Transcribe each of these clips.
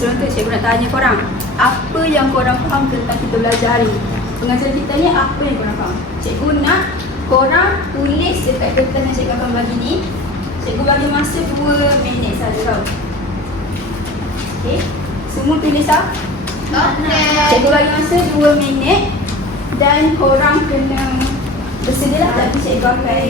sebelum tu cikgu nak tanya korang, apa yang korang faham tentang kita belajar hari ni? Pengajaran kita ni apa yang korang faham? Cikgu nak korang tulis dekat kertas yang cikgu akan bagi ni. Cikgu bagi masa 2 minit saja tau. Okay, semua tulis tak? Cikgu bagi masa 2 minit dan korang kena bersedialah, tapi cikgu akan okay.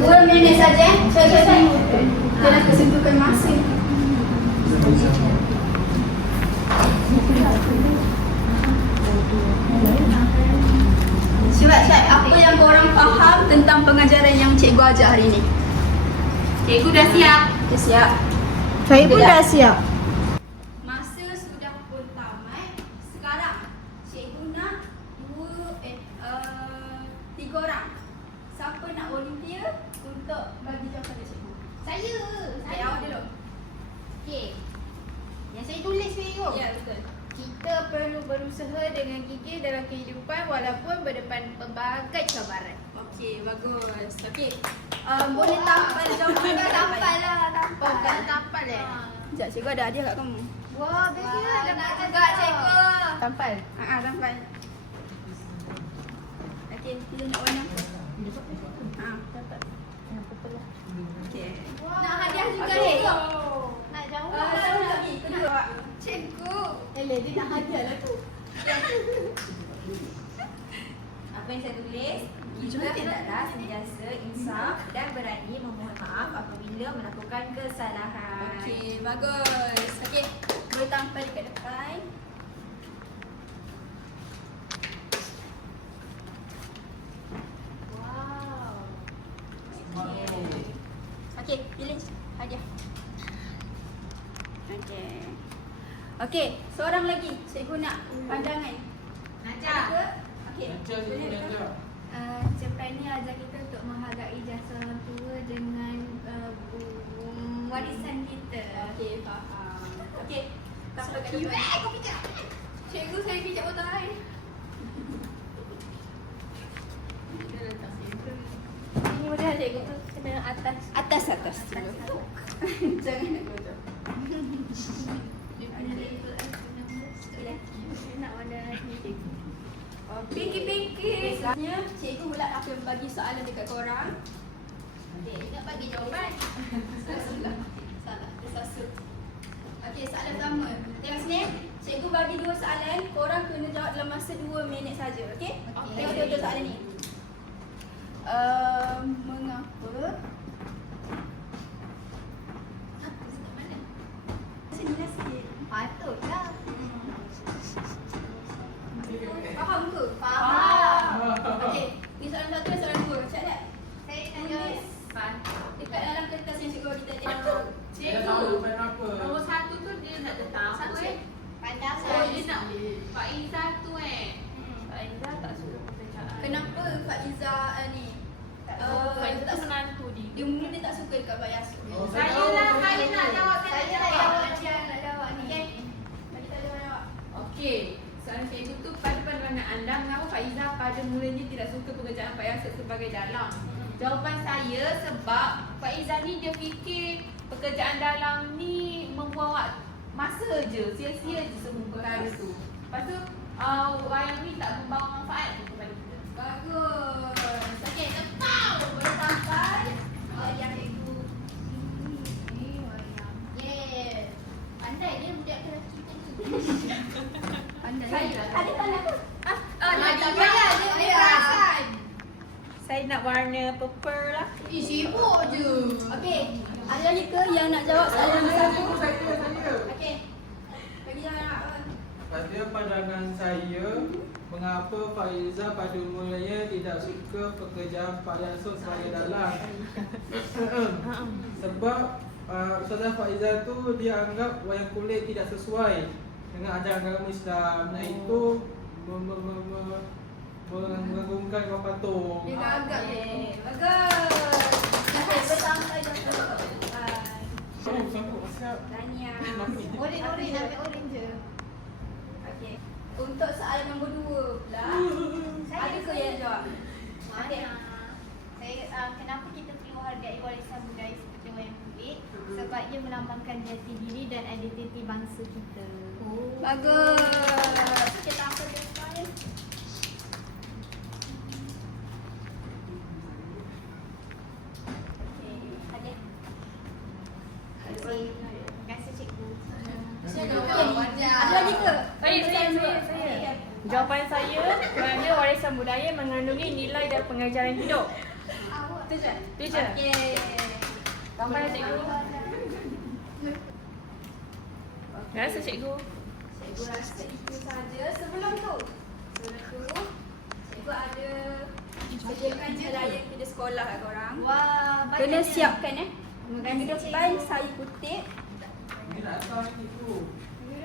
2 minit saja. Saya jangan kesentuhkan masa. Syed, apa yang korang faham tentang pengajaran yang cikgu ajar hari ni? Cikgu dah siap. Dah siap? Saya pun dah siap. Masa sudah pun tamat. Sekarang cikgu nak 3 orang. Siapa nak volunteer untuk bagi jawapan pada cikgu? Saya. Okay, awak dulu. Okey. Yang saya tulis cikgu. Ya, betul. Kita perlu berusaha dengan gigih dalam kehidupan walaupun berdepan pelbagai cabaran. Okey, bagus. Okey. Boleh tampal jawapan. Tampal lah, tampal. Bukan tampal Sekejap, cikgu ada hadiah kat kamu. Wah, best lah. Nak juga cikgu. Tampal. Tampal. Okey, pilih nak warna apa? Dapat. Okey. Nak hadiah juga Okey. cikgu. Nak jawab. Satu lagi, kedua. Cikgu. Dia nak hadiah lah tu. Apa yang saya tulis? Kita hendaklah sentiasa insaf dan berani memohon maaf apabila melakukan kesalahan. Okey, bagus. Okey, boleh tampal dekat depan. Wow. Okey, pilih hadiah. Okey. Okey, seorang lagi. Cikgu nak pandangan. Najah. Ada ke? Okey. Cerpen ni ajar kita untuk menghargai jasa orang tua dengan warisan kita. Okey, faham. Okey. Tampal kat Cute. depan. Kau pijak. Cikgu saya pijak botol air. Ini mudah cikgu tu kena atas. Atas. Jangan nak kotor. Nak warna ni cikgu. Pinky. Selanjutnya, cikgu pula akan bagi soalan dekat korang. Okey, nak bagi jawapan. Salah. Tersasul. Okey, soalan pertama. Tengok sini. Cikgu bagi 2 soalan. Korang kena jawab dalam masa 2 minit saja. Okey? Okey. Tengok betul soalan ni. Mengapa? Sini lah sikit. Patutlah. Faham ke? Faham. Okey. Ni soalan 1 dan soalan 2. Macam mana? Saya tanya Dekat dalam kertas yang cikgu bagi tadi. Cikgu, Nombor 1 tu dia nak tetap Satu apa pandang So saya. dia nak Faizah tu Faizah tak suka pekerjaan. Kenapa Faiza ni? Faizah tak tu menantu dia. Dia mula dia tak suka dekat Bayas. Oh, Saya nak jawab. Saya nak jawab dia nak jawab ni. Okey. Bagi tak ada orang jawab. Okey, soalan cikgu tu pada pandangan anda mengapa Faizah pada mulanya tidak suka pekerjaan Pak Yasir sebagai dalang? Jawapan saya sebab Faizah ni dia fikir pekerjaan dalang ni membuang masa je, sia-sia je semua perkara tu. Lepas tu wayang ni tak membawa manfaat kepada kita. Bagus. Okey, tetap boleh sampai. Yang cikgu. Yeah. Pandai dia budak lelaki kita tu. Pandai. Saya. Ada tanda apa? Nak tak payah dia perasan. Saya nak warna purple lah. Sibuk je. Okey. Ada lagi ke yang nak jawab soalan nombor 1? Saya. Okey. Bagi jawab. Pada pandangan saya, mengapa Faizah pada mulanya tidak suka pekerjaan Pak Yasud sebagai dalang? Sebab Ustazah Faizah tu dia anggap wayang kulit tidak sesuai dengan ajaran agama Islam. Dan itu mengagungkan orang patung. Dia gagap ni. Bagus. Okey, bersampai jawab. Sanggup, siap. Tanya. Oren ambil oren je. Okey. Untuk soalan nombor 2 pula. Ada ke yang jawab? Mana? Saya kenapa kita pilih menghargai warisan budaya seperti wayang kulit sebab ia melambangkan jati diri dan identiti bangsa kita. Bagus. Kita angkat depan. Okey, ada. Terima kasih cikgu. Ada lagi ke? Saya. Jawapan saya kerana warisan budaya mengandungi nilai dan pengajaran hidup. Tu je. Tu je. Okey. Gambar cikgu. Terima kasih cikgu. Cikgu rasa itu saja. Sebelum tu, cikgu ada sediakan raya kepada sekolah kat korang. Wah, Kena banyaknya. siapkan Terima Minggu kasih depan cikgu. saya kutip. Ini nak hantar ni tu.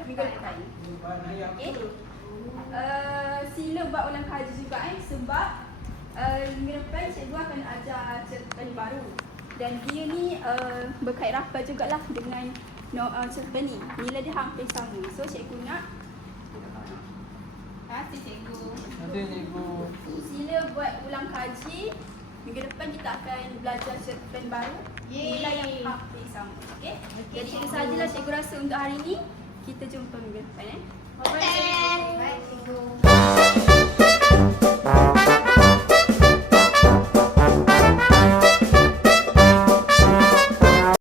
Minggu depan. Bahan ayam Okey. ke? Sila buat ulang kaji juga sebab minggu depan cikgu akan ajar cerpen baru. Dan dia ni berkait rapat jugalah dengan cerpen ni. Nilai dia hampir sama. So cikgu nak Terima kasih cikgu. Nanti cikgu. sila buat ulang kaji. Minggu depan kita akan belajar cerpen baru. Yeay. Nilai yang hampir sama. Okey? Jadi itu sajalah cikgu rasa untuk hari ni. Kita jumpa minggu depan. Bye-bye.